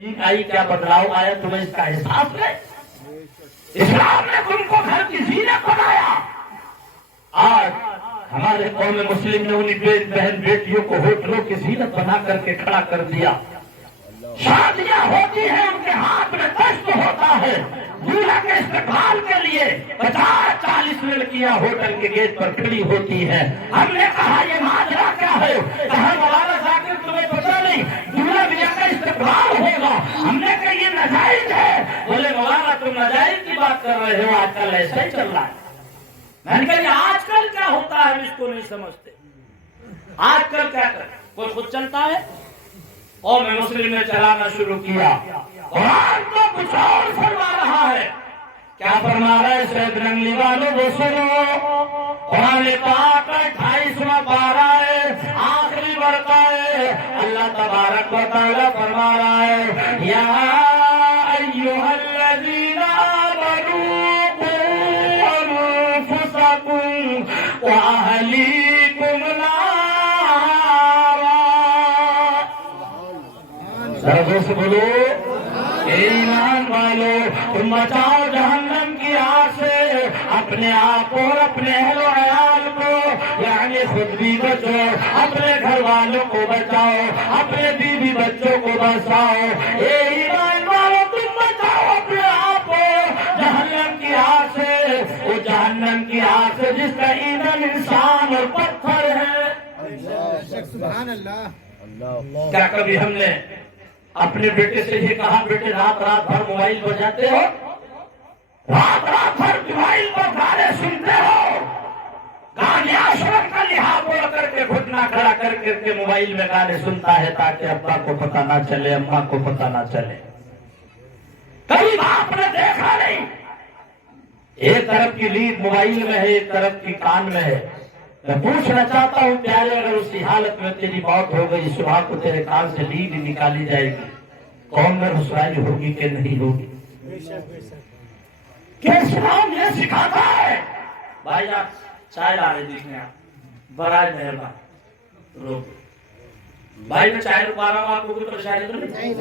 आई क्या बदलाव आया, तुम्हें इसका एहसास है? इस्लाम ने तुमको घर की जीनत बनाया। आज हमारे कौम मुस्लिम ने उन्हीं बहन बेटियों को होटलों की जीनत बना करके खड़ा कर दिया। शादियां होती हैं, उनके हाथ में दस्त होता है। दूल्हा के इस्तेमाल के लिए 50-40 लड़कियां होटल के गेट पर खड़ी होती हैं। हमने कहा ये माजरा क्या है? कहा मौलाना जाकिर तुम्हें पता नहीं, दूल्हा मियां का इस्तेमाल होगा। हमने कहा ये नाजायज है। बोले मौलाना तुम नाजायज की बात कर रहे हो, आजकल ऐसा ही चल रहा है। मैंने कहा आजकल क्या होता है इसको नहीं समझते। आजकल क्या कर कोई खुद चलता है और मैं मुस्लिम ने चलाना शुरू किया। कुरान तो कुछ और फरमा रहा है। क्या फरमा रहा है? सैयद रंगली वालों वो सुनो, कुरान पाक 28वां पारा है, आखिरी वर्का है। अल्लाह तबारक व तआला फरमा रहा है, या अय्युहल्लज़ीना आमनू क़ू अनफुसकुम व अहलीकुम नारा। सर्वों से बोलो ईमान वालो, तुम बचाओ जहन्नम की आग से अपने आप और अपने अहल व अयाल को, यानी खुद भी बचो, अपने घर वालों को बचाओ, अपने बीवी बच्चों को बचाओ। ये ईमान वालो तुम बचाओ अपने आप को जहन्नम की आग से, वो जहन्नम की आग से जिसका ईंधन इंसान और पत्थर है। सुभान अल्लाह। क्या कभी हमने अपने बेटे से ये कहा, बेटे रात रात भर मोबाइल बजाते हो, रात रात भर मोबाइल पर गाने सुनते हो, गाने आश्रम का लिहाज बोल करके घुटना खड़ा करके मोबाइल में गाने सुनता है ताकि अब्बा को पता ना चले, अम्मा को पता ना चले। कभी बाप ने देखा नहीं। एक तरफ की लीड मोबाइल में है, एक तरफ की कान में है। मैं पूछना चाहता हूँ प्यारे, अगर उसी हालत में तेरी मौत हो गई, सुबह को तेरे कान से लीड निकाली जाएगी, कौन में रुसवाई होगी कि नहीं होगी? क्या इस्लाम ये सिखाता है? भाई आप चाय ला रहे दिखने, बराज मेहरबान रोक भाई, मैं चाय रुका रहा हूँ, आपको कोई परेशानी तो नहीं?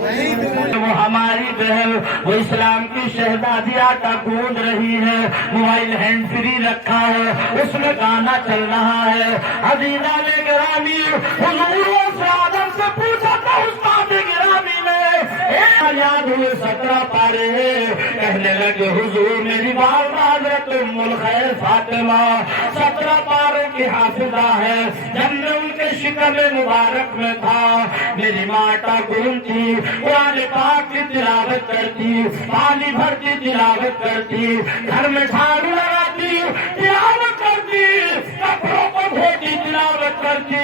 वो हमारी बहन वो इस्लाम की शहजादी आटा गूंज रही है, मोबाइल हैंड फ्री रखा है, उसमें गाना चल रहा है। अजीजा ने गिरामी हुजूर से आदम से पूछा था, उस्ताद गिरामी ने याद हुए 17 पारे, कहने लगे हुजूर मेरी वालदा हज़रत उम्मुल खैर फातिमा 17 पारे की हाफिजा है। जब मैं उनके शिकम मुबारक में था, मेरी माता गूंजती, कुरान पाक की तिलावत करती, पानी भरती तिलावत करती, घर में झाड़ू लगाती तिलावत करती, कपड़ों को धोती तिलावत करती।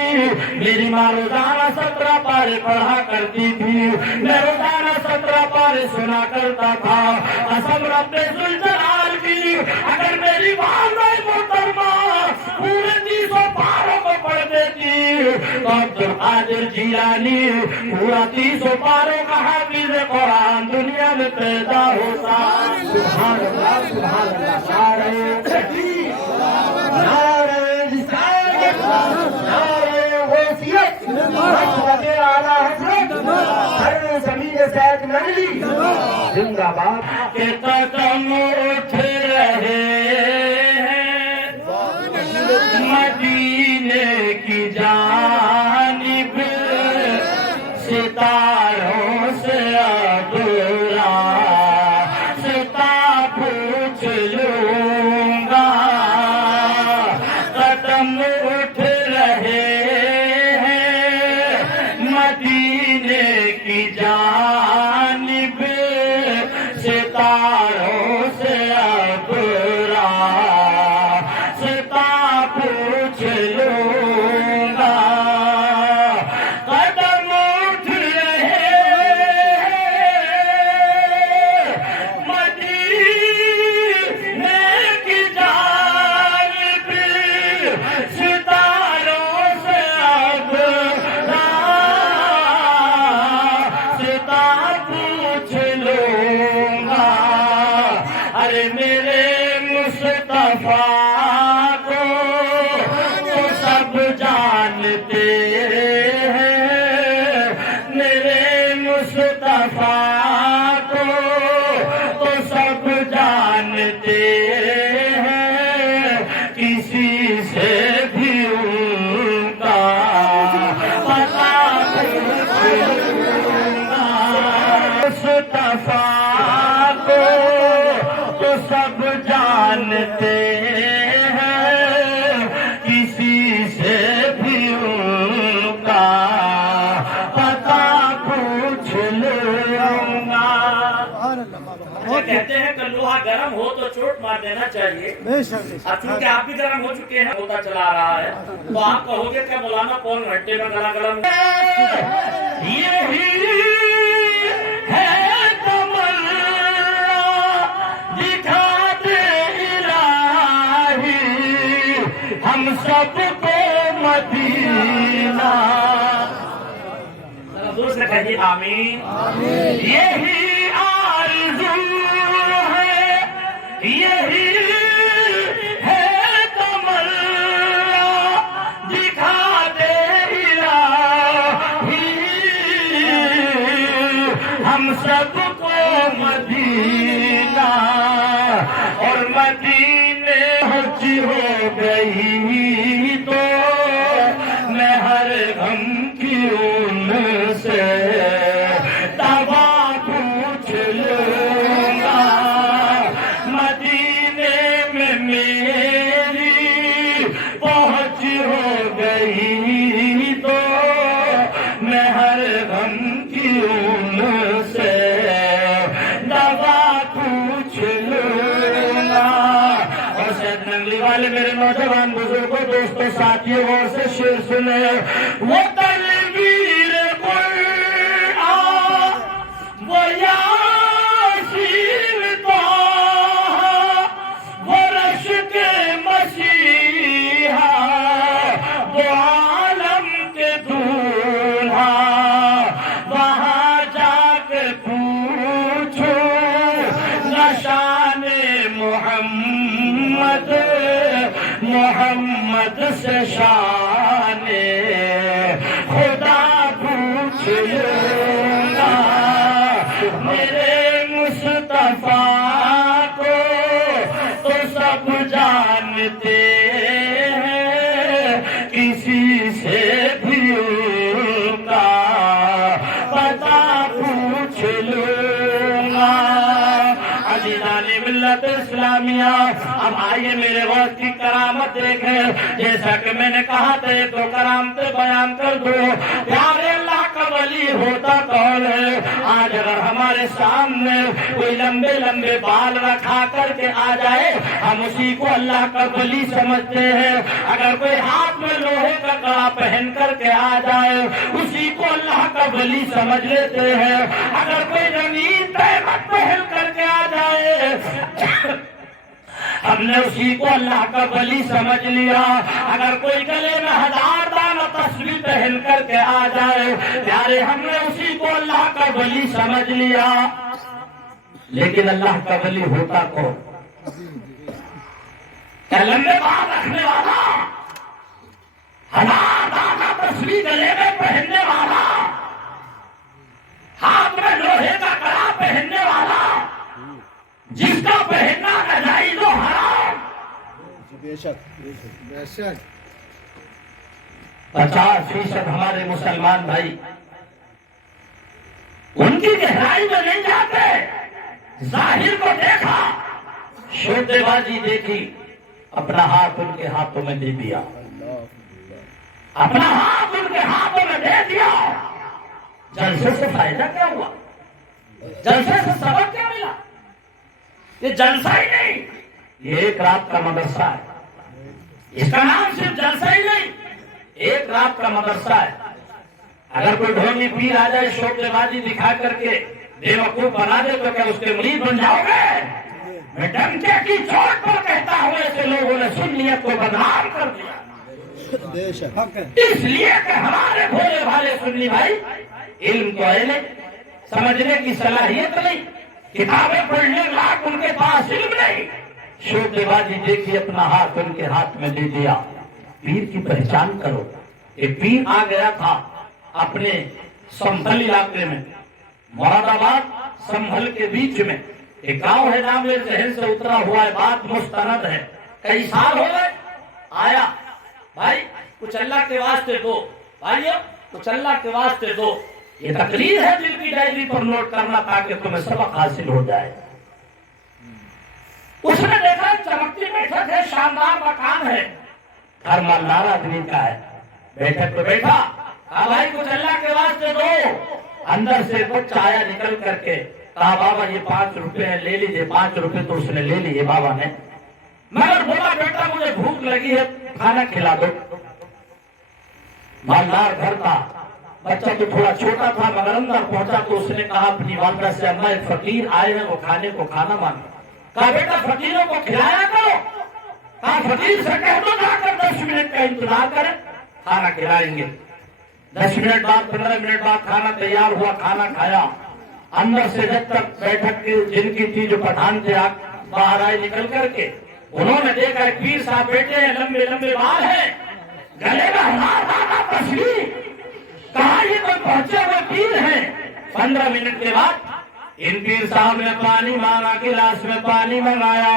मेरी माँ रोजाना 17 पारे पढ़ा करती थी, मैं रोजाना 17 पारे सुना करता था। कसम रब्बे ज़ुल जलाल की, अगर मेरी वालिदा मोहतरमा पूरे 300 पारों को पढ़ देती तो अब्दुल कादिर जिलानी पूरा 300 पारों का हाफिज़ कुरान दुनिया में पैदा होता। सुभान अल्लाह, सुभान अल्लाह। नारे तकबीर, नारे रिसालत, नारे वसीयत, मसलक आला हज़रत हर ज़मीन सैयद नबी जिंदाबाद। के कदम उठ रहे हैं मदीने की जानिब, सितारों से अब रास्ता पूछ लूंगा। कदम उठ रहे हैं मदीने की जानिब, सितारों से अब रास्ता पूछ लूंगा। कदम उठ रहे मदीने की जानिब, सितारों से अब रास्ता पूछ लूंगा। अरे मेरे मुस्तफा को तो सब जानते हैं, मेरे मुस्तफा صفا کو تو سب جانتے ہیں، کسی سے بھی ان کا پتہ مصطفیٰ کو تو سب جانتے ہیں، کسی سے بھی ان کا پتہ پوچھ لوں گا۔ کہتے ہیں کہ لوہا گرم ہو تو چوٹ مار دینا چاہیے، اب چونکہ آپ بھی گرم ہو چکے ہیں، ہوتا چلا رہا ہے، تو آپ کہو گے کہ مولانا کون گھنٹے میں گلا گرم یہی ہے تمنا دکھا دے الہی ہم سب کو مدینہ، زور سے کہیے آمین۔ یہی آرزو ہے، یہی ہے تمنا دکھا دے الہی ہم سب کو مدینہ، اور مدینے حج ہو گئی تو میں ہر غم کی ان سے دوا پوچھ لوں گا، مدینے میں میری پہنچ ہو گئی تو میں ہر غم کی ان سے دوا پوچھ لوں گا۔ اور شاید ننگلی والے میرے نوجوان بزرگوں دوستوں ساتھیوں غور سے شعر سنے، وہ تنویر قرآن وہ یاسین طه وہ رشک مسیحا وہ عالم کے دولہا، وہاں جا کے پوچھو نشان محمد، محمد سے شان خدا پوچھ لوں گا، میرے مصطفیٰ کو تو سب جانتے ہیں، کسی سے بھی ان کا پتہ پوچھ لوں گا۔ عزیزان ملت اسلامیہ، اب آئیے میرے وقت کی کرامت دیکھیں، جیسا کہ میں نے کہا تھا ایک دو کرامتیں بیان کر دو۔ پیارے اللہ کا ولی ہوتا کون ہے؟ آج اگر ہمارے سامنے کوئی لمبے لمبے بال رکھا کر کے آ جائے، ہم اسی کو اللہ کا ولی سمجھتے ہیں۔ اگر کوئی ہاتھ میں لوہے کا کڑا پہن کر کے آ جائے، اسی کو اللہ کا ولی سمجھ لیتے ہیں۔ اگر کوئی رنگین تہمت پہن کر کے آ جائے، ہم نے اسی کو اللہ کا ولی سمجھ لیا۔ اگر کوئی گلے میں 1000 دانہ تسبیح پہن کر کے آ جائے، پیارے ہم نے اسی کو اللہ کا ولی سمجھ لیا۔ لیکن اللہ کا ولی ہوتا کون؟ کیا لمبے بال رکھنے والا، 1000 دانہ تسبیح گلے میں پہننے والا، ہاتھ میں لوہے کا کڑا پہننے والا، جس کا پہننا ناجائز و حرام؟ بے شک 50% ہمارے مسلمان بھائی ان کی گہرائی میں نہیں جاتے، ظاہر کو دیکھا، شوتے بازی دیکھی، اپنا ہاتھ ان کے ہاتھوں میں دے دیا، اپنا ہاتھ ان کے ہاتھوں میں دے دیا۔ جلسے سے فائدہ کیا ہوا؟ جلسے سے سبق کیا ملا؟ یہ جلسہ ہی نہیں، یہ ایک رات کا مدرسہ ہے۔ اس کا نام صرف جلسہ ہی نہیں، ایک رات کا مدرسہ ہے۔ اگر کوئی ڈھونگی پیر آ جائے شوقے بازی دکھا کر کے بے وقوف بنا دے تو کیا اس کے مرید بن جاؤ گے؟ میں ڈنکے کی چوٹ پر کہتا ہوں، ایسے لوگوں نے سنیت کو بدنام کر دیا۔ بے شک اس لیے کہ ہمارے بھولے بھالے سنی بھائی علم تو ہے نہیں، سمجھنے کی صلاحیت نہیں، کتابیں پڑھنے لاکھ ان کے پاس علم نہیں۔ شوقے بازی دیکھی، اپنا ہاتھ ان کے ہاتھ میں دے دیا۔ پیر کی پہچان کرو۔ ایک پیر آ گیا تھا اپنے سنبھل علاقے میں، मुरादाबाद संभल के बीच में एक गांव है, नाम मेरे जहन से उतरा हुआ है, बात मुस्तनद है। कई साल हो गए, आया भाई कुछ अल्लाह के वास्ते दो, भाइयों कुछ अल्लाह के वास्ते दो, ये तकरीर है दिल की डायरी पर नोट करना ताकि तुम्हें सबक हासिल हो जाए। उसने देखा चमकती बैठक है, शानदार मकान है, घर मालदार आदमी का है। बैठक पे बैठा, कहा भाई कुछ अल्लाह के वास्ते दो। अंदर से बच्चा आया निकल करके, कहा बाबा ये 5 रुपए है, ले लीजिए। 5 रुपए तो उसने ले लिए बाबा ने, मगर बोला बेटा मुझे भूख लगी है, खाना खिला दो। मालदार घर था, बच्चा तो थोड़ा छोटा था, मगर अंदर पहुंचा तो उसने कहा अपनी वालदा से, अम्मा एक फकीर आए हैं, वो खाने को खाना मांगे। कहा बेटा फकीरों को खिलाया करो। कहा फकीर से कह दो जाकर 10 मिनट का इंतजार करें, खाना खिलाएंगे। 10 मिनट बाद 15 मिनट बाद खाना तैयार हुआ, खाना खाया। अंदर से जब तक बैठक की जिनकी थी, जो पठान थे, बाहर आए निकल करके, उन्होंने देखा पीर साहब बैठे हैं, लंबे लंबे बाल है, गले में हमारा तस्वीर। कहा ये कोई पहुंचे हुए पीर हैं। 15 मिनट के बाद इन पीर साहब ने पानी मांगा, गिलास में पानी मंगाया,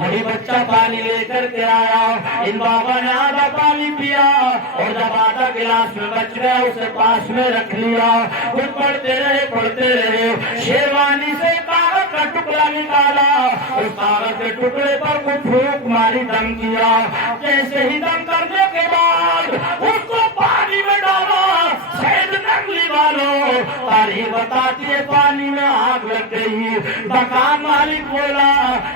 वही बच्चा पानी लेकर के आया। इन बाबा ने आधा पानी पिया और जब आधा गिलास में बच गया उसे पास में रख लिया। खुद पढ़ते रहे। शेरवानी से कागज का टुकड़ा निकाला, उस कागज के टुकड़े पर कुछ फूंक मारी, दम किया। जैसे ही दम करने के बाद उसको पानी में डाला। शायद नकली वालों तारीख बताती है, पानी में आग लग गई। मकान मालिक बोला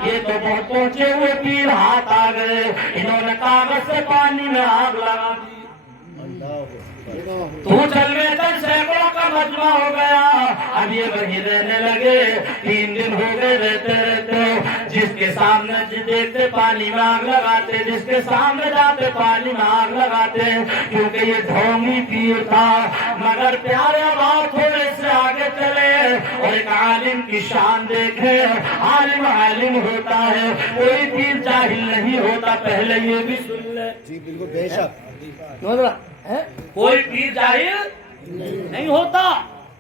ये तो बहुत पहुंचे हुए पीर, हाथ आ गए, इन्होंने कागज से पानी में आग लगा दी। तू चल में चल, सैकड़ों का मजमा हो गया। अब ये वहीं रहने लगे, 3 दिन हो गए रहते रहते। जिसके सामने देखते पानी में आग लगाते, जिसके सामने जाते पानी में आग लगाते, क्योंकि ये ढोंगी पीर था। मगर प्यारे बात थोड़े से आगे चले और एक आलिम की शान देखे। आलिम आलिम होता है, कोई पीर जाहिल नहीं होता, पहले ये भी सुन ले। जी बिल्कुल बेशक, कोई पीर जाहिल नहीं होता,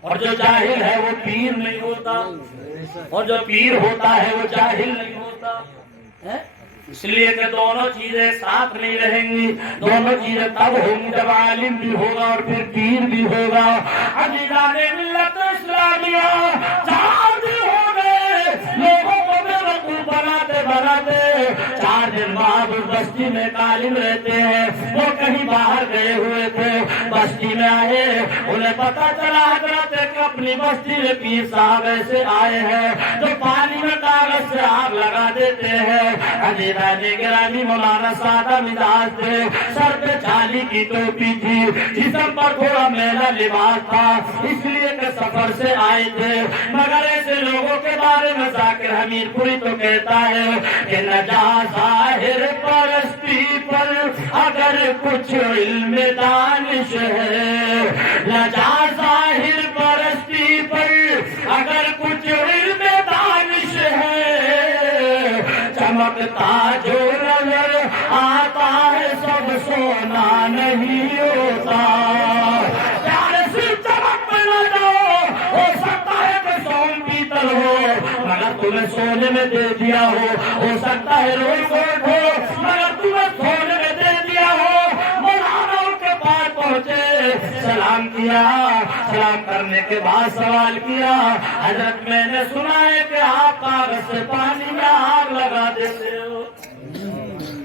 और जो जाहिल है वो पीर नहीं होता, और जो पीर होता है वो जाहिल नहीं होता है। इसलिए कि दोनों चीजें साथ नहीं रहेंगी। दोनों चीजें तब होंगी जब आलिम भी होगा और फिर पीर भी होगा। अजीज़ाने मिल्लत इस्लामिया जाहिल हो गए, लोगों को बेवकूफ बनाते बनाते। 4 दिन बाद उस बस्ती में कालिम रहते हैं, वो कहीं बाहर गए हुए थे, बस्ती में आए, उन्हें पता चला हजरत कि अपनी बस्ती में पीर साहब ऐसे आए हैं जो पानी में कागज से आग लगा देते हैं। अजीज़ाने गिरामी मौलाना सादा मिजाज थे, सर पे छाली की टोपी थी, जिस्म पर थोड़ा मैला लिबास था, इसलिए कि सफर से आए थे। मगर ऐसे लोगों के बारे में जाकिर हमीरपुरी तो कहता है कि न जा ज़ाहिर परस्ती पर अगर कुछ इल्म दानिश है, न जा ज़ाहिर परस्ती पर अगर कुछ इल्म दानिश है। चमकता जो नजर आता है सब सोना नहीं होता। प्यारे से चमक न जाओ, हो सकता है कि सोन पीतल हो मगर तुम्हें सोने में दे दिया हो सकता है रोई गोल्ड हो मगर तुम्हें सोने में दे दिया हो। मौलाना उनके पास पहुंचे, सलाम किया, सलाम करने के बाद सवाल किया, हजरत मैंने सुना है कि आप कागज से पानी में आग लगा देते हो।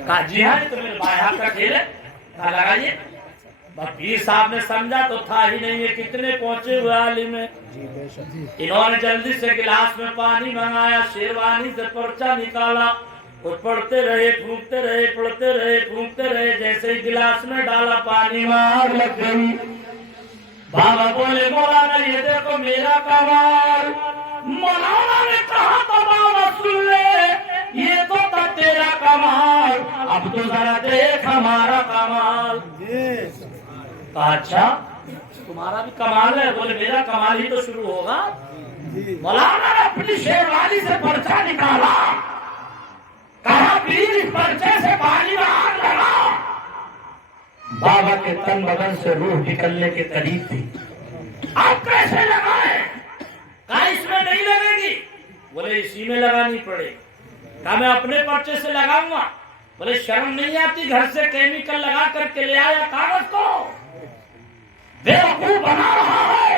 कहा जी हाँ, तो मेरे भाई हाथ का खेल है, कहा लगाइए। पीर साहब ने समझा तो था ही नहीं ये कितने पहुंचे हुए आलिम है। इन्होंने जल्दी से गिलास में पानी मंगाया, शेरवानी से पर्चा निकाला, और पढ़ते रहे, फूंकते रहे, पढ़ते रहे, फूंकते रहे। जैसे ही गिलास में डाला पानी में आग लग गई। बाबा बोले मौलाना ये देखो मेरा कमाल। मौलाना ने कहा तो बाबा सुन ले, ये तो था तेरा कमाल, अब तो जरा देख हमारा कमाल। अच्छा तुम्हारा भी कमाल है? बोले मेरा कमाल ही तो शुरू होगा। मौलाना ने अपनी शेरवानी से पर्चा निकाला, कहा पीर इस पर्चे से पानी में आग लगा। बाबा के तन बदन से रूह निकलने के करीब थी। आप कैसे लगाए? नहीं लगेगी? बोले इसी में लगानी पड़ेगी। कहा मैं अपने पर्चे से लगाऊंगा। बोले शर्म नहीं आती, घर से केमिकल लगा करके ले आया कागज को, बेवकूफ बना रहा है।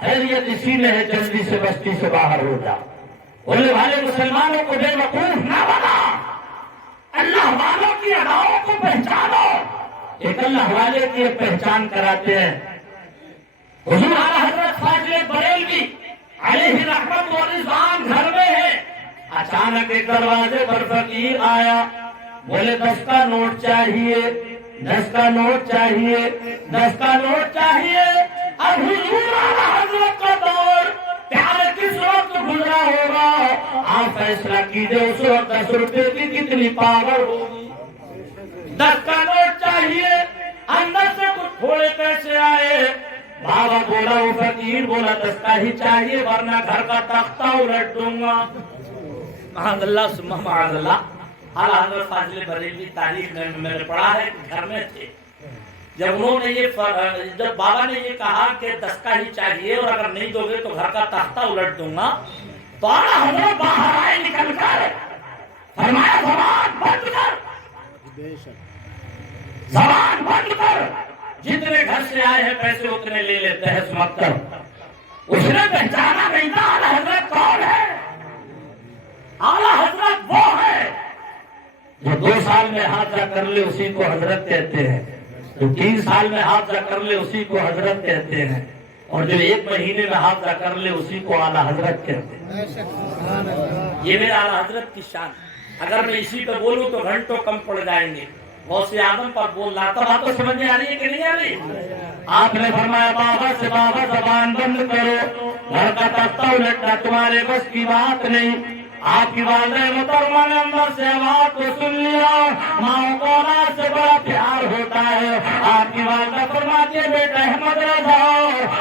खैरियत इसी में है, जल्दी से बस्ती से बाहर हो जा। बोले वाले मुसलमानों को बेवकूफ ना बना, अल्लाह वालों की अदाओं को पहचानो। एक अल्लाह वाले की पहचान कराते हैं। हुजूर आला हजरत फाजिल बरेलवी अलैहि रहमत व रिज़वान घर में है। अचानक एक दरवाजे पर फकीर आया। बोले 10 का नोट चाहिए, 10 का नोट चाहिए, 10 का नोट चाहिए। अब हुजूर आला हजरत का दौर प्यारे किस वक्त गुजरा होगा, आप फैसला कीजिए उस वक्त 10 रुपए की कितनी पावर होगी। 10 का नोट चाहिए, अंदर से कुछ थोड़े पैसे आए। बाबा बोला, वो फकीर बोला 10 का ही चाहिए वरना घर का तख्ता उलट दूंगा। महादल्ला सुम्मा महादल्ला। आला हज़रत फाजिल बरेलवी तारीख में मैंने पढ़ा है कि घर में थे। जब उन्होंने जब बाबा ने ये कहा कि 10 का ही चाहिए और अगर नहीं दोगे तो घर का तख्ता उलट दूंगा, तो आला हज़रत बाहर आए निकल कर, फरमाया ज़बान बंद कर, ज़बान बंद कर, जितने घर से आए हैं पैसे उतने ले लेते हैं मत। उसने पहचाना नहीं था आला हज़रत कौन है। आला हज़रत वो है जो 2 साल में हादसा कर ले उसी को हजरत कहते हैं, जो 3 साल में हादसा कर ले उसी को हजरत कहते हैं, और जो 1 महीने में हादसा कर ले उसी को आला हजरत कहते हैं। ये मेरा आला हजरत की शान। अगर मैं इसी पे बोलूं तो घंटों कम पड़ जाएंगे। गौसे आदम पर बोलना तो बात तो समझ में आ रही है कि नहीं आ रही? आपने फरमाया बाबा से, बाबा ज़बान बंद करो, घर का तख्ता उलटना तुम्हारे बस की बात नहीं। आपकी वालिदा मोहतरमा ने अंदर से आवाज को सुन लिया। माँ को औलाद से बड़ा प्यार होता है। आपकी वालिदा फरमाती है बेटा अहमद रजा,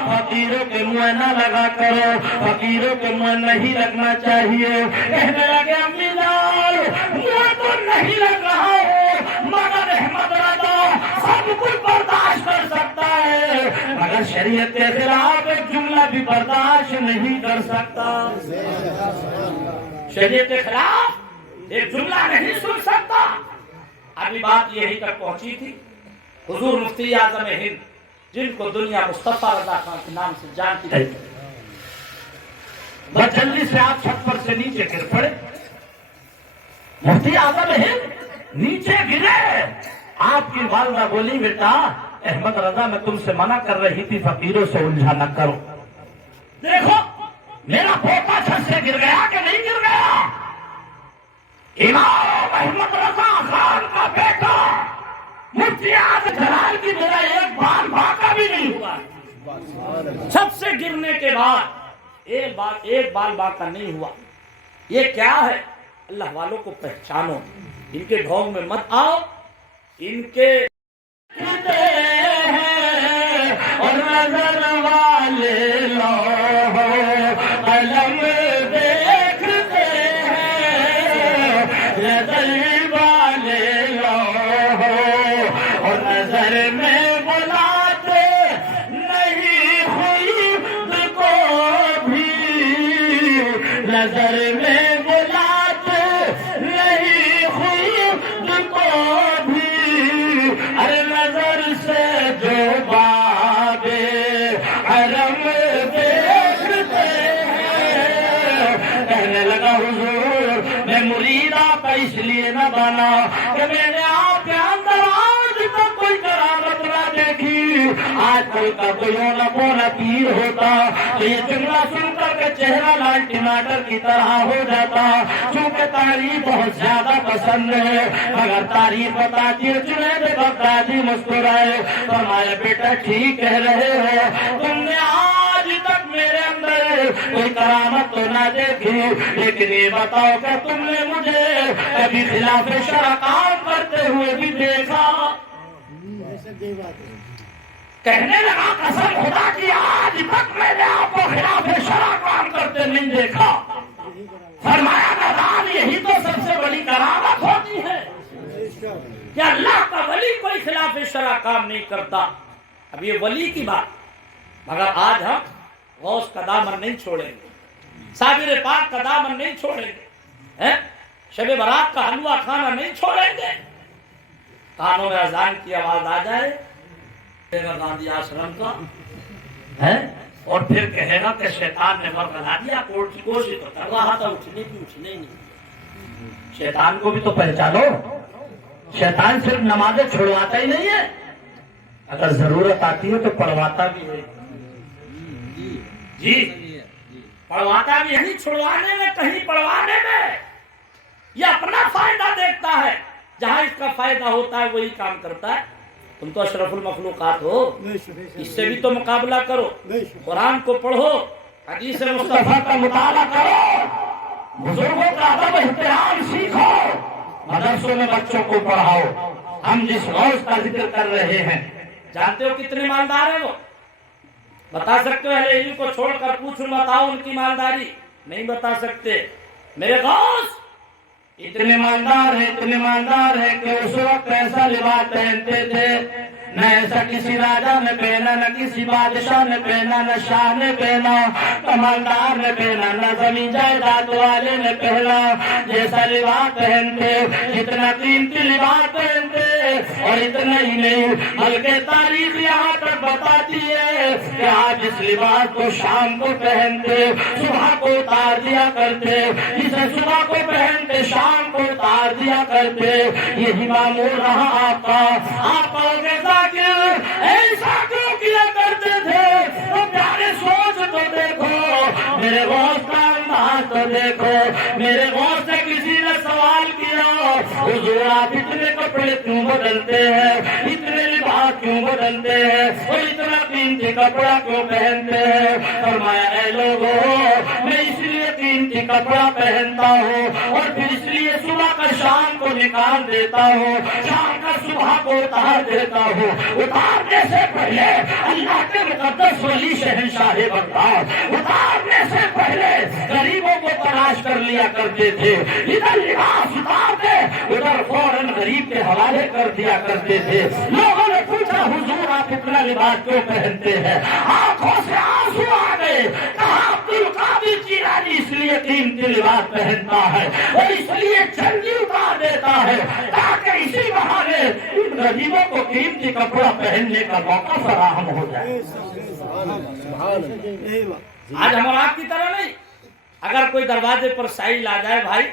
फकीरों के मुँह न लगा करो, फकीरों के मुँह नहीं लगना चाहिए। कहने लगे अम्मी जान मुँह तो नहीं लग रहा है, मगर अहमद रजा सब कुछ बर्दाश्त कर सकता है, मगर शरीयत के खिलाफ एक जुमला भी बर्दाश्त नहीं कर सकता। शरीयत के खिलाफ एक जुमला नहीं सुन सकता। अभी बात यही तक पहुंची थी। हुजूर मुफ्ती आजम हिंद, जिनको दुनिया मुस्तफा रजा खान के नाम से जानती थी, बस जल्दी से आप छत पर से नीचे गिर पड़े। मुफ्ती आजम हिंद नीचे गिरे। आपकी वालिदा बोली बेटा अहमद रजा मैं तुमसे मना कर रही थी फकीरों से उलझा न करो। देखो मेरा पोता छत से गिर गया कि नहीं गिर गया। इमाम अहमद रजा खान का बेटा मुफ्ती आजम जलाल की मेरा एक बाल बाका भी नहीं हुआ। छत से गिरने के बाद एक बाल बाका नहीं हुआ। ये क्या है? अल्लाह वालों को पहचानो, इनके ढोंग में मत आओ। इनके और नजर वाले लो कलम देखते हैं, नजर वाले लो और नजर में बुलाते नहीं खुद को भी, नजर में बुलाते नहीं खुद को भी। अरे नजर से जो बाबे हरम देखते हैं। कहने लगा हुजूर मैं मुरीद आपका इसलिए न बना कि मैंने आपके अंदर आज तक कोई करामत न देखी। आजकल का कोई ओना पोना पीर होता तो ये जुमला सुनकर के चेहरा लाल टमाटर की तरह हो जाता। चूंकि तारीफ बहुत ज्यादा पसंद है, मगर तारीफ बताती है जुनैद बगदादी मुस्कुराए। फरमाया बेटा ठीक कह रहे हो, तुमने आज तक मेरे अंदर कोई करामत तो ना देखी, लेकिन ये बताओ कि तुमने मुझे कभी खिलाफ शरअ काम करते हुए भी देखा? कहने लगा कसम खुदा की आज तक मैंने आपको खिलाफ शरअ काम करते नहीं देखा। फरमाया नादान यही तो सबसे बड़ी करामत होती है कि अल्लाह का वली कोई खिलाफ शरअ काम नहीं करता। अब ये वली की बात, मगर आज हम गौस का दामन नहीं छोड़ेंगे। साबिर पाक का दामन नहीं छोड़ेंगे, हैं? शबे बारात का हलवा खाना नहीं छोड़ेंगे। कानों में अजान की आवाज आ जाए गांधी आश्रम का, है, और फिर कहेगा कि शैतान ने मरकला दिया, कोर्ट की कोशिश तो कर रहा था उठने की, उठने ही नहीं। शैतान को भी तो पहचानो, शैतान सिर्फ नमाजें छुड़वाता ही नहीं है, अगर जरूरत आती है तो पढ़वाता भी है। जी, पढ़वाता भी है, नहीं छुड़वाने में, कहीं पढ़वाने में। ये अपना फायदा देखता है, जहां इसका फायदा होता है वही काम करता है। तुम तो अशरफुल मखलूकात हो, इससे भी तो मुकाबला करो, कुरान को पढ़ो, हदीस मुस्तफा का मुताला करो, बुजुर्गों का अदब एहतराम सीखो, मदरसों में बच्चों को पढ़ाओ। हम जिस गौस का जिक्र कर रहे हैं, जानते हो कितने मालदार है वो? बता सकते हो? अहले इल्म को छोड़कर पूछो, बताओ उनकी मालदारी। नहीं बता सकते। मेरे गौस इतने ईमानदार है कि उस वक्त ऐसा लिबास पहनते थे, न ऐसा किसी राजा ने पहना, न किसी बादशाह ने पहना, न शाह ने पहना, कमालदार ने पहना, न जमीन जायदाद वाले ने पहना। जैसा लिबास पहनते, इतना कीमती लिबास पहनते, और इतना ही नहीं बल्कि तारीख यहाँ तक बताती है कि आप इस लिबास को शाम को पहनते, सुबह को उतार दिया करते, इसे सुबह को पहनते, शाम को उतार दिया करते। यही मामूल रहा आपका। आप ऐसा क्यों किया करते थे? तो प्यारे सोच तो देखो, मेरे गौस का अंदाज तो देखो। मेरे गौस से किसी ने सवाल किया, हुजूर आप इतने कपड़े क्यों बदलते हैं, इतने लिबास क्यों बदलते हैं, और इतना कीमती कपड़ा क्यों पहनते हैं? फरमाया, ऐ लोगों, मैं इसलिए कीमती कपड़ा पहनता हूँ, और फिर इसलिए सुबह का शाम को निकाल देता हूँ, शाम का सुबह को उतार देता हूँ। उतारने से पहले अल्लाह के मुकद्दस वली शहंशाह बगदाद, उतारने से पहले गरीबों को तलाश कर लिया करते थे। इधर लिबास उतारते, उधर फौरन गरीब के हवाले कर दिया करते थे। लोगों ने पूछा, हुजूर आप इतना लिबास क्यों पहनते हैं? आंखों से आंसू आ गए। कहा, अब्दुल कादिर जिलानी इसलिए कीमती लिबास पहनता है, और इसलिए चंदी उतार देता है, ताकि इसी बहाने इन गरीबों को कीमती कपड़ा पहनने का मौका फराहम हो जाए। आज हम और आपकी तरह नहीं। अगर कोई दरवाजे पर साइल आ जाए, भाई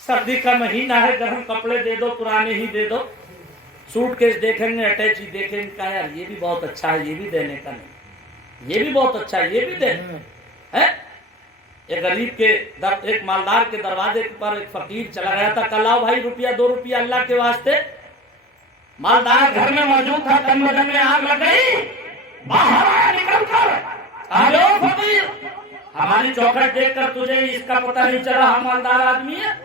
सर्दी का महीना है, गर्म कपड़े दे दो, पुराने ही दे दो, सूटकेस देखेंगे, अटैची देखेंगे, कहा यार ये भी बहुत अच्छा है, ये भी देने का नहीं, ये भी बहुत अच्छा है, ये भी देने है। एक गरीब के एक मालदार के दरवाजे पर एक फकीर चला गया था, कल आओ भाई रुपया 2 रुपया अल्लाह के वास्ते। मालदार घर में मौजूद था, तन बदन में आग लग गई, बाहर आया निकल कर, हेलो फकीर, हमारी चौखट देखकर तुझे इसका पता नहीं चला हम मालदार आदमी है?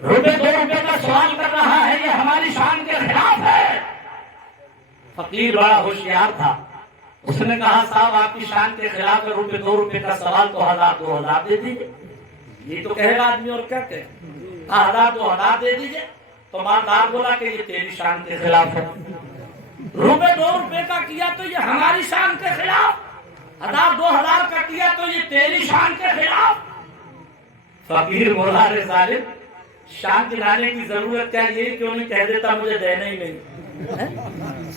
रुपये 2 रुपये का सवाल कर रहा है, ये हमारी शान के खिलाफ है। फकीर बड़ा होशियार था, उसने कहा साहब आपकी शान के खिलाफ है, रुपये 2 रुपये का सवाल तो 1000-2000 दे दीजिए। ये तो कहेगा आदमी, और क्या कहे, 1000-2000 दे दीजिए। तो मालदार बोला कि ये तेरी शान के खिलाफ है, रुपये 2 रुपये का किया तो ये हमारी शान के खिलाफ, 1000-2000 का किया तो ये तेरी शान के खिलाफ। फकीर बोला, रे जालिम, शान दिलाने की जरूरत क्या, ये क्यों नहीं कह देता मुझे देना ही नहीं?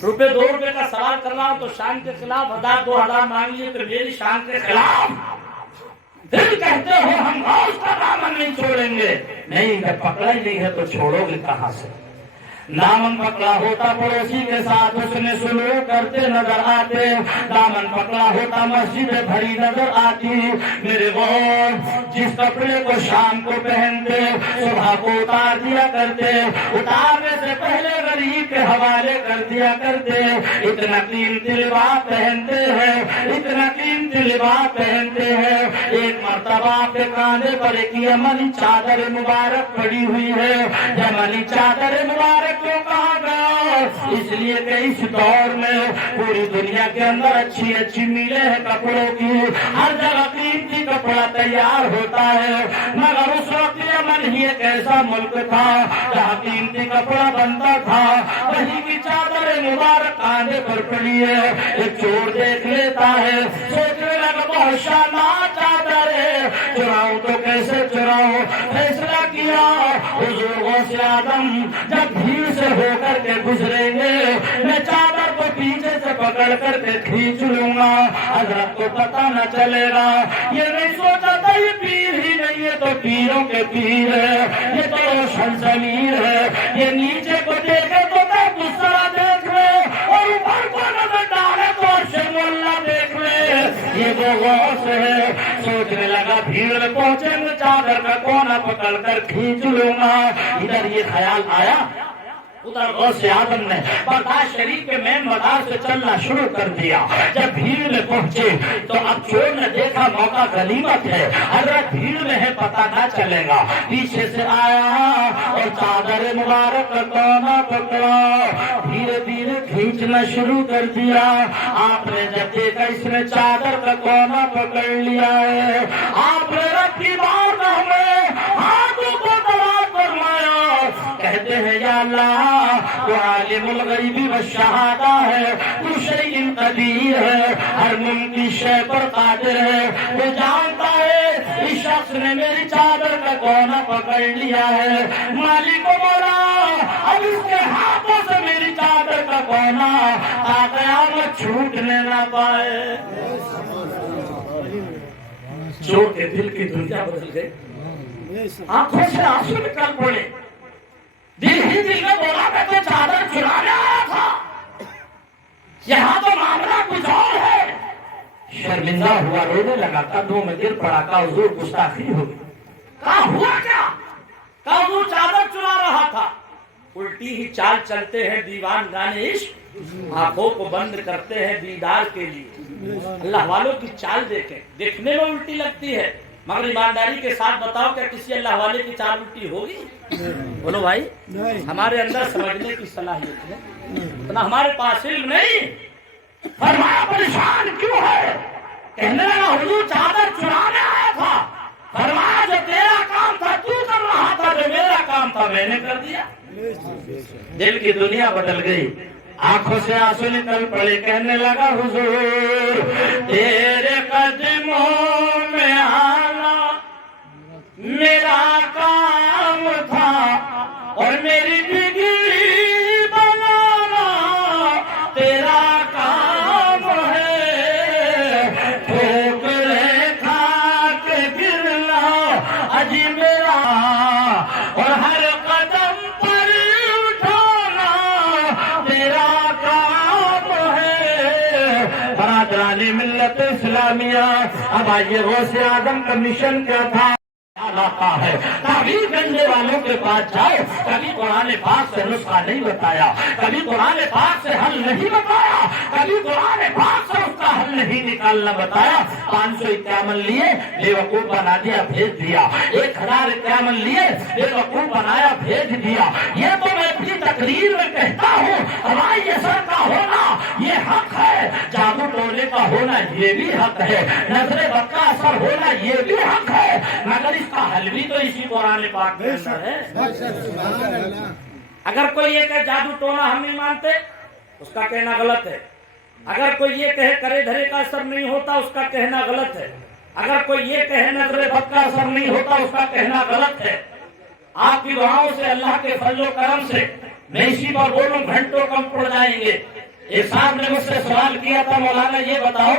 रुपये 2 रुपये का सवाल कर रहा हूं तो शान के खिलाफ, 1000-2000 मांग लिए तो मेरी शान के खिलाफ। फिर कहते हो हम गौस का दामन नहीं छोड़ेंगे। नहीं, जब पकड़ा ही नहीं है तो छोड़ोगे कहां से? दामन पकड़ा होता पड़ोसी के साथ उसने सुलूक करते नजर आते, दामन पकड़ा होता मस्जिद भरी नजर आती। मेरे गौस जिस कपड़े को शाम को पहनते, सुबह को उतार दिया करते, उतारने से पहले गरीब के हवाले कर दिया करते। इतना कीमती लिबास पहनते हैं, इतना कीमती लिबास पहनते हैं। एक मर्तबा के कांधे पर एक यमनी चादर मुबारक पड़ी हुई है। यमनी चादर मुबारक क्यों कहा गया? इसलिए कि इस दौर में पूरी दुनिया के अंदर अच्छी अच्छी मिलें हैं कपड़ों की, हर जगह कीमती कपड़ा तैयार होता है। मगर उस वक्त यमन ही एक ऐसा मुल्क था जहाँ कीमती कपड़ा बनता था। वही की चादर मुबारक कांधे पर पड़ी है। एक चोर देख लेता है, सोचने लगा बहुत शानदार चादर है, चुराऊं तो कैसे चुराऊं। फैसला किया हुजूर गौसे आदम जब भीड़ से होकर के गुजरेंगे मैं चादर को पीछे से पकड़ करके खींच लूंगा, हजरत को पता न चलेगा। ये नहीं सोचा था ये पीर ही नहीं है तो पीरों के पीर है, ये तो रोशन ज़मीर है। ये नीचे को देखे तो मैं दूसरा देख ले और ऊपर को नजर डाले तो अर्श मोल्ला देख ले। ये वो गौस है। सोचने लगा भीड़ में पहुंचेंगे चादर का कोना पकड़ कर खींच लूंगा। इधर ये ख्याल आया, उधर गौसे आदम ने बगदाद शरीफ के मेन बाजार से चलना शुरू कर दिया। जब भीड़ में पहुंचे तो अब चोर ने देखा मौका गनीमत है, हजरत भीड़ में है पता ना चलेगा। पीछे से आया और चादर मुबारक का कोना पकड़ा, धीरे धीरे खींचना शुरू कर दिया। आपने जब देखा इसने चादर का कोना पकड़ लिया है, आपने रखी बारगाह में हाथों को दबा फरमाया, कहते हैं या अल्लाह तो आलिमुल गैबी व शहादा है, तू शैइन कदीर है, हर मुमकिन शय पर कादिर है। वो जानता है इस शख्स ने मेरी चादर का कोना पकड़ लिया है, मालिक मौला अब इसके हाथों से मेरी चादर का कोना आ क़यामत छूटने ना पाए। चोर के दिल की दुनिया बदल गई, आंखों से आंसू निकल पड़े। दिल ही दिल में बोला मैं तो चादर चुराने आया था, यहाँ तो मामला कुछ और है। शर्मिंदा हुआ, रोने लगा, कदमों में गिर पड़ा, कहा हुजूर गुस्ताखी हो गई। कहा हुआ क्या? कहा हुजूर चादर चुरा रहा था। उल्टी ही चाल चलते हैं दीवान गाने इश्क, आंखों को बंद करते हैं दीदार के लिए। अल्लाह वालों की चाल देखें, देखने में उल्टी लगती है मगर ईमानदारी के साथ बताओ क्या किसी अल्लाह वाले की चाल उल्टी होगी? बोलो भाई, हमारे अंदर समझने की सलाहियत है, इतना हमारे पास इल्म नहीं। फरमाया परेशान क्यों है? कहने लगा हुजूर चादर चुराने आया था। फरमाया जो तेरा काम था तू कर रहा था, जो मेरा काम था मैंने कर दिया। दिल की दुनिया बदल गई, आंखों से आंसू निकल पड़े। कहने लगा हुजूर तेरे कदमों में आना मेरा काम था और मेरी बिगड़ी बनाना तेरा काम है। ठोकरें खा के गिरना अजी मेरा और हर कदम पर उठाना तेरा काम है। बरादरानी मिल्लत इस्लामिया, अब आइए गौसे आदम का मिशन क्या था आता है। ताबीर करने वालों के पास जाओ, कभी कुरान पाक से नुस्खा नहीं बताया, कभी कुरान पाक से हल नहीं बताया, कभी कुरान पाक से उसका हल नहीं निकालना बताया। 551 लिए बेवकूफ बना दिया, भेज दिया। 1051 लिए बेवकूफ बनाया, भेज दिया। ये तो मैं अपनी तकरीर में कहता हूँ, हवाई असर का होना ये हक है, जादू टोले का होना ये भी हक है, नजरे बद का असर होना ये भी हक है, मगर इसका हल भी तो इसी कुरान पाक में है। अगर कोई ये कहे जादू टोना हम नहीं मानते, उसका कहना गलत है। अगर कोई ये कहे करे धरे का असर नहीं होता, उसका कहना गलत है। अगर कोई ये कहे नजरे बद का असर नहीं होता, उसका कहना गलत है। आपकी दुआओं से, अल्लाह के फजलो करम से मैं इसी पर बोलूं घंटों कम पड़ जाएंगे। एक साहब ने मुझसे सवाल किया था, मौलाना ये बताओ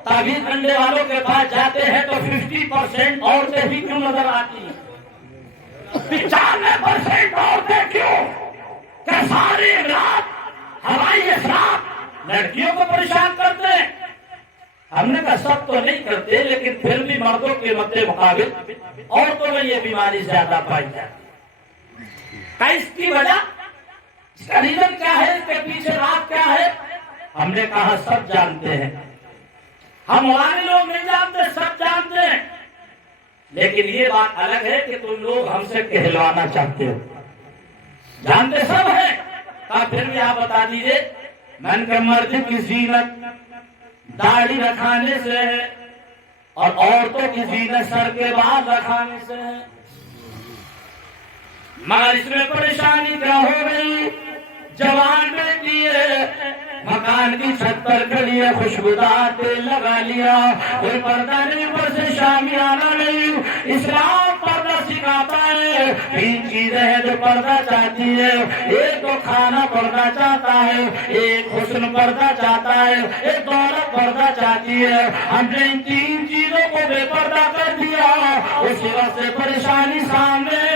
ताबीज करने वालों के पास जाते हैं तो 50% औरतें भी क्यों नजर आती हैं? 95% औरतें क्यों? क्या सारी रात हवाई असरात लड़कियों को परेशान करते हैं? हमने कहा सब तो नहीं करते, लेकिन फिर भी मर्दों के मद्दे मुकाबिल औरतों में ये बीमारी ज्यादा पाई जाती है। इसकी वजह, इसका रीजन क्या है, इसके पीछे रात क्या है? हमने कहा सब जानते हैं। हम मौलाना लोग नहीं जानते, सब जानते हैं, लेकिन ये बात अलग है कि तुम लोग हमसे कहलवाना चाहते हो। जानते सब है, फिर भी आप बता दीजिए। मन के मर्द की जीनत दाढ़ी रखाने से है और औरतों की जीनत सर के बाल रखाने से है, मगर इसमें परेशानी क्या हो गई? जवान बेटी है, मकान की छत पर खड़ी है, खुशबूदार तेल लगा लिया, कोई पर्दा नहीं, ऊपर से शामियाना नहीं, اسلام پردہ سکھاتا ہے، 3 چیزیں ہیں جو پردہ چاہتی ہے، ایک تو کھانا پردہ چاہتا ہے، ایک حسن پردہ چاہتا ہے، ایک دولت پردہ چاہتی ہے۔ ہم نے ان 3 چیزوں کو بے پردہ کر دیا، اسی وقت سے پریشانی سامنے۔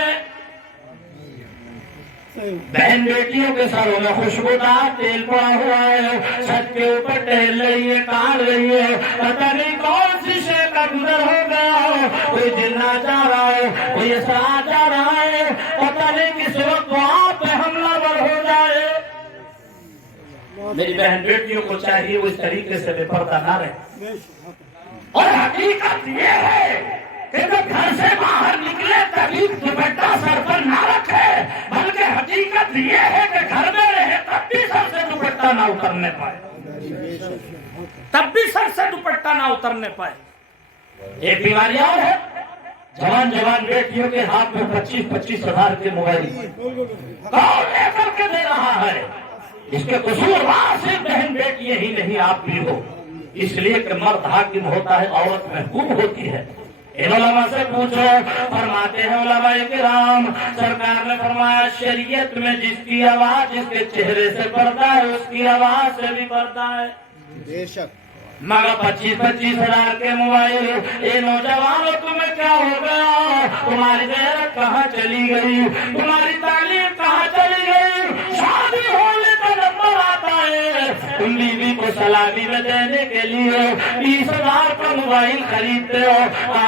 بہن بیٹیوں کے سروں میں خوشبودار تیل پڑا ہوا ہے، چھت کے اوپر ٹہل رہی ہے، ٹہل رہی ہے، پتہ نہیں کون سی شے کا گزر ہو گیا، کوئی جنا جا رہا ہے، کوئی اسرا جا رہا ہے، پتہ نہیں کس وقت وہ آپ پہ حملہ ور ہو جائے۔ میری بہن بیٹیوں کو چاہیے وہ اس طریقے سے بے پردہ نہ رہے، اور حقیقت یہ ہے کہ جب گھر سے باہر نکلے کبھی دوپٹہ سر پر نہ رکھے، بلکہ حقیقت یہ ہے کہ گھر میں رہے تب بھی سر سے دوپٹہ نہ اترنے پائے، تب بھی سر سے دوپٹہ نہ اترنے پائے۔ ایک بیماری اور ہے، جوان بیٹیوں کے ہاتھ میں 25-25 ہزار کے موبائل کون لے کر کے دے رہا ہے؟ اس کے قصوروار صرف بہن بیٹی ہی نہیں، آپ بھی ہو، اس لیے کہ مرد حاکم ہوتا ہے، عورت محکوم ہوتی ہے۔ ان علماء سے پوچھو، فرماتے ہیں علماء کرام، سرکار نے فرمایا شریعت میں جس کی آواز جس کے چہرے سے پردہ ہے اس کی آواز سے بھی پردہ ہے۔ بے شک مگر 25-25 ہزار کے موبائل، اے نوجوانوں تمہیں کیا ہو گیا؟ تمہاری غیرت کہاں چلی گئی؟ تمہاری تعلیم کہاں چلی گئی؟ شادی ہونے کا نمبر آتا ہے، تم بیوی کو سلامی میں دینے کے لیے 20 ہزار کا موبائل خریدتے ہو،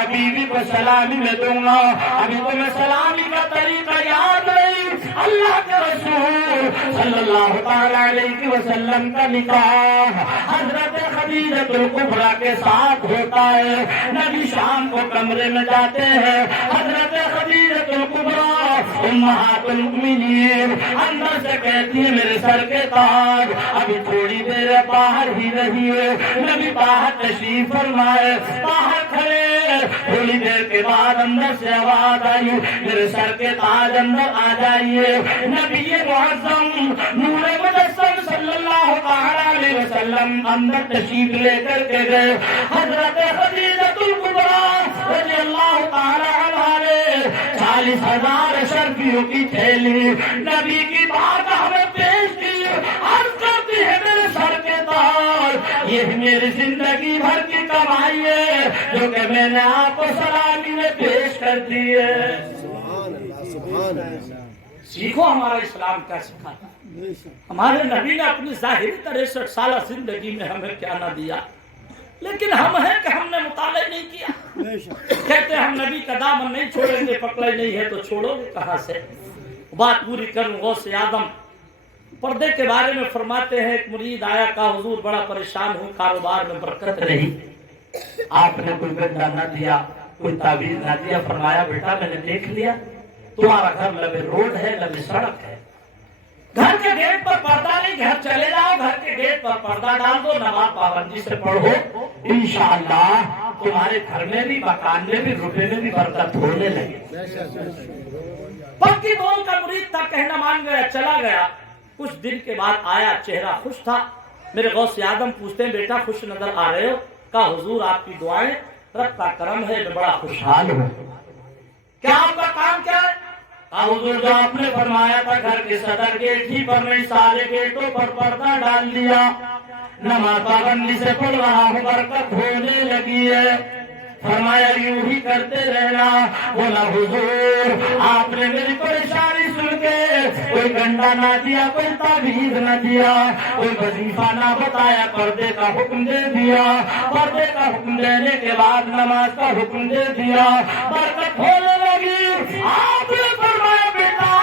بیوی کو سلامی میں دوں گا، ابھی تمہیں سلامی کا طریقہ یاد نہیں۔ اللہ کے رسول صلی اللہ تعالی علیہ وسلم کا نکاح حضرت خدیجہ الکبریٰ کے ساتھ ہوتا ہے۔ نبی شام کو کمرے میں جاتے ہیں، حضرت خدیجہ الکبریٰ امہات المؤمنین اندر سے کہتی ہے میرے سر کے تاج، ابھی تھوڑی دیر باہر ہی رہی ہے۔ نبی باہر تشریف فرمائے، باہر کھڑے، تھوڑی دیر کے بعد اندر سے آواز آئی میرے سر کے تاج اندر آ جائیے۔ نبی معظم نور مجسم صلی اللہ علیہ وسلم اندر تشریف لے کر کے گئے۔ حضرت خدیجہ الکبریٰ رضی اللہ تعالی عنہا نے 40,000 اشرفیوں کی تھیلی نبی کی بات ہمیں پیش کی، عرض کرتی ہے میرے سر کے تاج یہ میری زندگی بھر کی کمائی ہے جو کہ میں نے آپ کو سلامی میں پیش کر دی ہے۔ سبحان اللہ سبحان اللہ۔ سیکھو ہمارا اسلام کیا سکھاتا، ہمارے نبی نے اپنی ظاہری 63 سالہ زندگی میں ہمیں کیا نہ دیا، لیکن ہم ہیں کہ ہم نے مطالعہ نہیں کیا۔ کہتے ہیں ہم نبی کا دامن نہیں چھوڑیں گے، پکڑے نہیں ہے تو چھوڑو گے کہاں سے؟ بات پوری کروں، غوث اعظم پردے کے بارے میں فرماتے ہیں ایک مرید آیا، کہا حضور بڑا پریشان ہوں، کاروبار میں برکت نہیں، آپ نے کوئی گنجا نہ دیا، کوئی تعویذ نہ دیا۔ فرمایا بیٹا میں نے دیکھ لیا، تمہارا گھر لبے روڈ ہے، لبے سڑک ہے، گھر کے گیٹ پر پردہ نہیں، گھر چلے جاؤ، گھر کے گیٹ پر پردہ ڈال دو، نماز پابندی سے پڑھو، انشاءاللہ تمہارے گھر میں بھی، مکان میں بھی، روپے میں بھی برکت ہونے لگے۔ پکی دون کا مرید تھا، کہنا مان گیا، چلا گیا۔ کچھ دن کے بعد آیا، چہرہ خوش تھا۔ میرے غوث اعظم پوچھتے ہیں بیٹا خوش نظر آ رہے ہو؟ کہا حضور آپ کی دعائیں، رب کا کرم ہے، میں بڑا خوشحال ہوں۔ کیا آپ کا کام کیا ہے؟ حضور جو آپ نے فرمایا تھا گھر کے صدر گیٹ ہی پر نہیں، سارے گیٹوں پر پردہ ڈال دیا، نماز پابندی سے پڑھ رہا ہوں، برکت ہونے لگی ہے۔ فرمایا یوں ہی کرتے رہنا۔ بولا حضور آپ نے میری پریشانی سن کے کوئی گنڈا نہ دیا، کوئی تعویذ نہ دیا، کوئی وظیفہ نہ بتایا، پردے کا حکم دے دیا، پردے کا حکم دینے کے بعد نماز کا حکم دے دیا، برکت ہونے لگی۔ آپ نے فرمایا بیٹا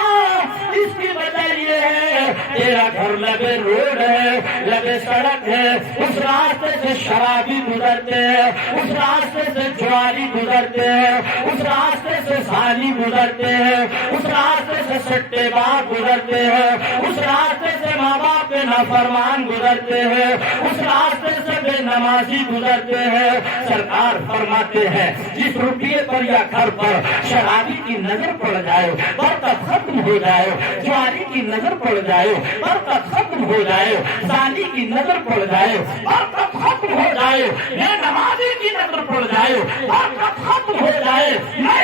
اس کی وجہ یہ ہے تیرا گھر لگے روڈ ہے، لگے سڑک ہے، اس راستے سے شرابی گزرتے ہیں، اس راستے سے جواری گزرتے ہیں، اس راستے سے سالی گزرتے ہیں، اس راستے سے سٹے باز گزرتے ہیں، اس راستے سے ماں باپ کے نافرمان گزرتے ہیں، اس راستے سے بے نمازی گزرتے ہیں۔ سرکار فرماتے ہیں جس روپیے پر یا گھر پر شرابی کی نظر پڑ جائے برکت ختم ہو جائے، جواری کی نظر پڑ جائے برکت ختم ہو جائے، سالی کی نظر پڑ جائے برکت ختم ہو جائے، بے نمازی کی نظر پڑ جائے برکت ختم ہو جائے، میں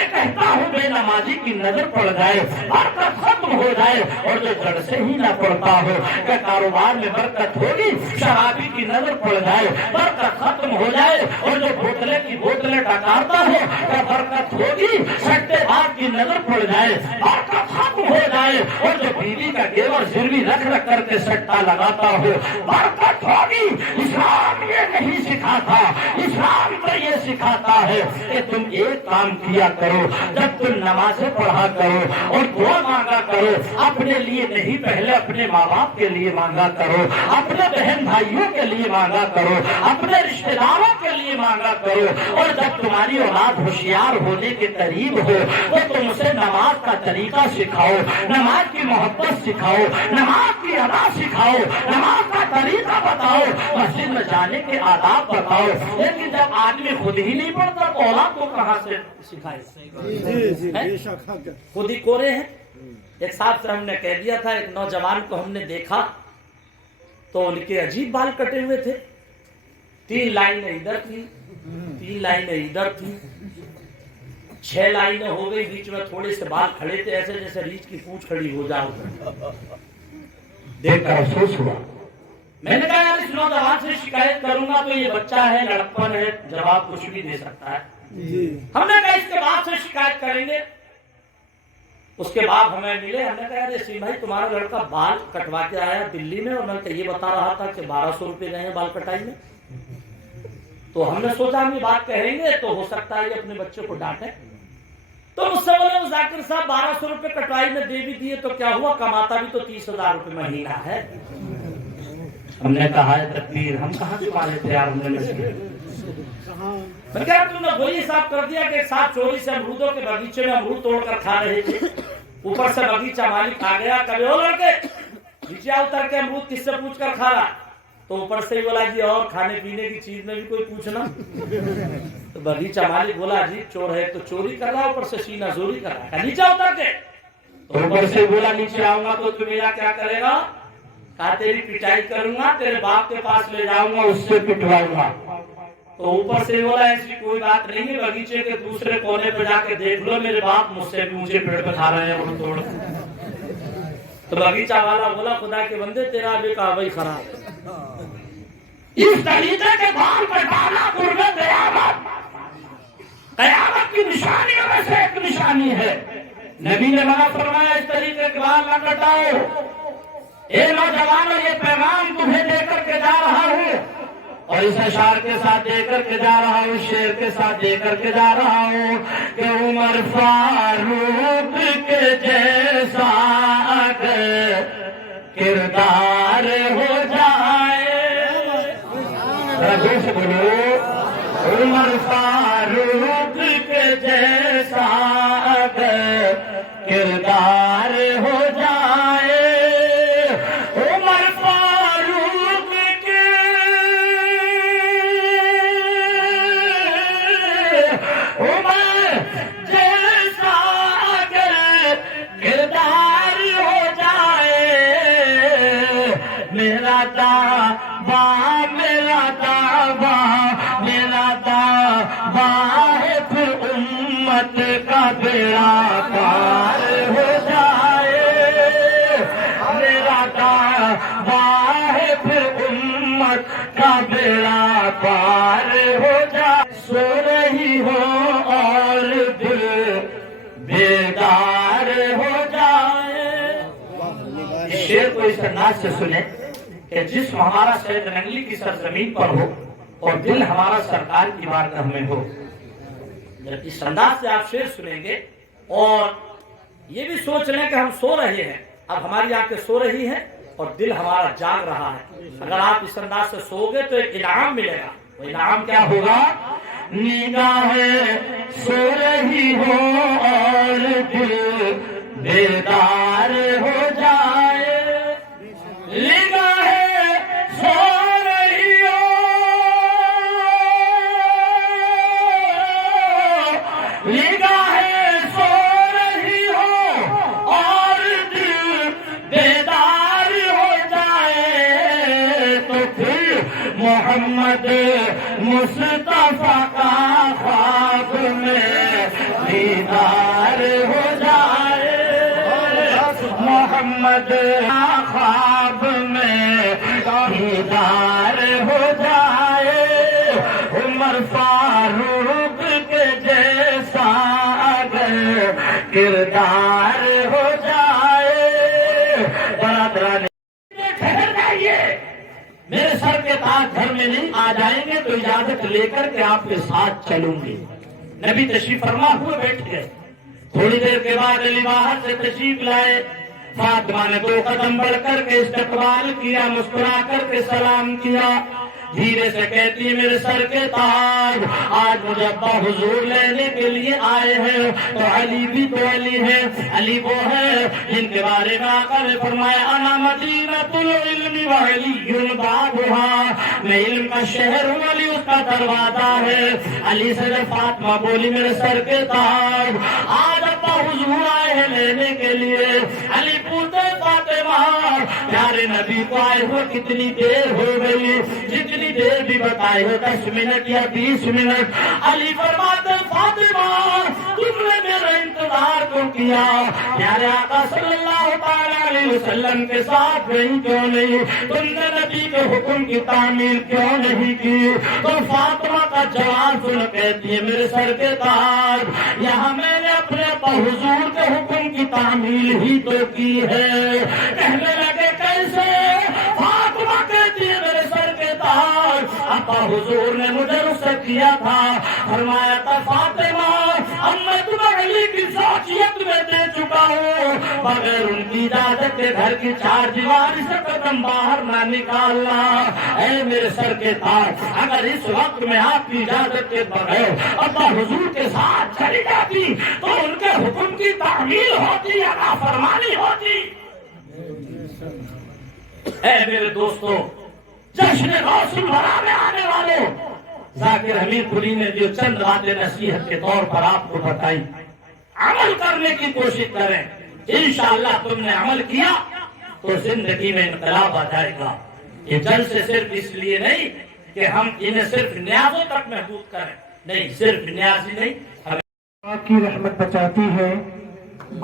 نمازی کی نظر پڑ جائے برکت ختم ہو جائے، اور جو جڑ سے ہی نہ پڑتا ہو کہ کاروبار میں برکت ہوگی، شرابی کی نظر پڑ جائے برکت ختم ہو جائے، اور جو بوتلے کی بوتلیں ڈکارتا ہو کہ برکت ہوگی، سٹے باز کی نظر پڑ جائے برکت ختم ہو جائے، اور جو بیوی کا گیور زروی رکھ رکھ کر کے سٹا لگاتا ہو برکت ہوگی۔ اسلام یہ نہیں سکھاتا، اسلام تو یہ سکھاتا ہے کہ تم ایک کام کیا کرو، جب تم نمازیں پڑھا کرو اور دعا مانگا کرو، اپنے لیے نہیں، پہلے اپنے ماں باپ کے لیے مانگا کرو، اپنے بہن بھائیوں کے لیے مانگا کرو، اپنے رشتہ داروں کے لیے مانگا کرو، اور جب تمہاری اولاد ہوشیار ہونے کے قریب ہو تو تم اسے نماز کا طریقہ سکھاؤ، نماز کی محبت سکھاؤ، نماز کی ادا سکھاؤ، نماز کا طریقہ بتاؤ، مسجد میں جانے کے آداب بتاؤ۔ لیکن جب آدمی خود ہی نہیں پڑھتا تو اولاد کو کہاں سے سکھائے؟ خود ہی کورے ہیں۔ ایک صاحب سے ہم نے کہہ دیا تھا، ایک نوجوان کو ہم نے دیکھا تو ان کے عجیب بال کٹے ہوئے تھے، 3 لائنیں ادھر تھی، 3 لائنیں ادھر تھی، 6 لائنیں ہو گئی، بیچ میں تھوڑے سے بال کھڑے تھے، ایسے جیسے ریچھ کی پونچھ کھڑی ہو جاؤ۔ دیکھ کر افسوس ہوا۔ میں نے کہا یار اس نوجوان سے شکایت کروں گا تو یہ بچہ ہے، لڑکپن ہے، جواب کچھ بھی دے سکتا ہے۔ ہم نے کہا اس کے باپ سے شکایت کریں گے۔ اس کے باپ ہمیں ملے، ہم نے کہا یار یاسین بھائی تمہارا لڑکا بال کٹوا کے آیا دلی میں، اور میں یہ بتا رہا تھا کہ 1200 روپے گئے ہیں بال کٹائی میں۔ تو ہم نے سوچا ہم یہ بات کہیں گے تو ہو سکتا ہے یہ اپنے بچے کو ڈانٹے۔ تو مجھ سے بولے ذاکر صاحب 1200 روپے کٹوائی میں دے بھی دیے تو کیا ہوا، کماتا بھی تو 30,000 روپے مہینہ ہے۔ ہم نے کہا ہے تکبیر، ہم کہاں سے مارے تھے یار، ہم نے میں کہا تم نے وہی حساب کر دیا کہ ایک ساتھ چوری سے امرودوں کے باغیچے میں امرود توڑ کر کھا رہے تھے، اوپر سے باغیچہ مالک آ گیا، کبھی او لڑکے نیچے اتر کے امرود کس سے پوچھ کر کھا رہا، تو اوپر سے ہی بولا جی اور کھانے پینے کی چیز میں بھی کوئی پوچھنا، تو باغیچہ مالک بولا جی چور ہے تو چوری کر رہا، اوپر سے سینہ زوری کر رہا، نیچے اتر کے، تو اوپر سے بولا نیچے آؤں گا تو تم میرا کیا کرے گا، کہا تیری پٹائی کروں گا، تیرے باپ کے پاس لے جاؤں گا، اس سے پٹواؤں گا۔ تو اوپر سے بولا ایسی کوئی بات نہیں ہے، باغیچے کے دوسرے کونے پہ جا کے دیکھ لو، میرے باپ مجھ سے بھی اونچے پیڑ پہ کھا رہے ہیں وہ توڑ۔ تو باغیچہ والا بولا خدا کے بندے تیرا بھی کعبہ خراب۔ اس طریقے کے بال پہ ڈالا قرب قیامت، قیامت کی نشانیوں میں سے ایک نشانی ہے۔ نبی نے منع فرمایا اس طریقے کے بال نہ کٹاؤ۔ اے نوجوانوں یہ پیغام تمہیں دے کر کے جا رہا ہوں، اور اس اشعار کے ساتھ دے کر کے جا رہا ہوں، شعر کے ساتھ دے کر کے جا رہا ہوں کہ عمر فاروق کے جیسا اگر کردار ہو جائے، سے بولو عمر فاروق کے جیسا اگر کردار ہو جائے، عمر فاروق کے عمر جیسا اگر کردار ہو جائے، میرا دعویٰ میرا دعویٰ میرا دعویٰ ہے پھر امت کا بیڑا پار ہو جائے، میرا دعویٰ ہے پھر امت کا بیڑا پار ہو جائے، سو رہی ہو اور دل بیدار ہو جائے۔ اس شعر کو اس انداز سے سنیں کہ جسم ہمارا سید ننگلی کی سرزمین پر ہو اور دل ہمارا سرکار کی بارگاہ میں ہو۔ جب اس انداز سے آپ شعر سنیں گے اور یہ بھی سوچ لیں کہ ہم سو رہے ہیں، اب ہماری آنکھیں سو رہی ہیں اور دل ہمارا جاگ رہا ہے، اگر آپ اس انداز سے سو گے تو ایک انعام ملے گا۔ وہ انعام کیا ہوگا؟ نگاہیں سو رہی ہو اور دل بیدار ہو جائے، نگاہیں سو رہی ہو، نگاہیں سو رہی ہو اور دل بیدار ہو جائے، تو پھر محمد مصطفیٰ کا خواب میں دیدار ہو محمد خواب میں دیدار ہو جائے عمر فاروق کے جیسا اگر کردار ہو جائے برادران ٹھہر جائیے میرے سر کے تاج گھر میں نہیں آ جائیں گے تو اجازت لے کر کے آپ کے ساتھ چلوں گی نبی تشریف فرما ہوئے بیٹھ گئے تھوڑی دیر کے بعد علی باہر سے تشریف لائے فاطمہ نے 2 قدم بڑھ کر کے استقبال کیا مسکرا کر کے سلام کیا دھیرے سے کہتی ہے میرے سر کے تاج آج مجھے ابا حضور لینے کے لیے آئے ہیں تو علی بھی تو علی ہے علی وہ ہے جن کے بارے میں آقا نے فرمایا انا مدینۃ العلم وعلی بابها میں علم کا شہر ہوں علی اس کا دروازہ ہے علی سے جب فاطمہ بولی میرے سر کے تاج آج ابا حضور آئے ہیں لینے کے لیے علی پوچھتے فاطمہ پیارے نبی کو آئے ہوئے کتنی دیر ہو گئی جتنی دیر بھی بتائے ہو 10 منٹ یا 20 منٹ علی فرماتے فاطمہ تم نے میرا انتظار کیوں کیا پیارے آقا صلی اللہ علیہ وسلم کے ساتھ نہیں کیوں نہیں تم نے نبی کے حکم کی تعمیل کیوں نہیں کی تو فاطمہ کا جواب سن کہتی ہے میرے سر کے تاج یہاں میں نے اپنے ابا حضور کے حکم کی تعمیل ہی تو کی ہے کہنے لگے کیسے فاطمہ کہتی ہے میرے سر کے تاج ابا حضور نے مجھے رخصت کیا تھا فرمایا تھا فاطمہ اب میں تمہیں علی کی سوچیت میں دے چکا ہوں مگر ان کی اجازت کے گھر کی 4 دیواری سے قدم باہر نہ نکالنا اے میرے سر کے تاج اگر اس وقت میں آپ کی اجازت کے بغیر ابا حضور کے ساتھ چلی جاتی تو ان کے حکم کی تعمیل ہوتی یا نافرمانی ہوتی اے میرے دوستوں جشن غوث الورا میں آنے والوں ذاکر حمید پوری نے جو چند باتیں نصیحت کے طور پر آپ کو بتائی عمل کرنے کی کوشش کریں انشاءاللہ تم نے عمل کیا تو زندگی میں انقلاب آ جائے گا یہ جلسے صرف اس لیے نہیں کہ ہم انہیں صرف نیازوں تک محدود کریں نہیں صرف نیاز ہی نہیں اللہ کی رحمت بچاتی ہے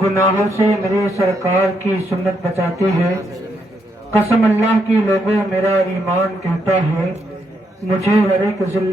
گناہوں سے میرے سرکار کی سنت بچاتی ہے قسم اللہ کی لوگوں میرا ایمان کہتا ہے مجھے ہر ایک ذلت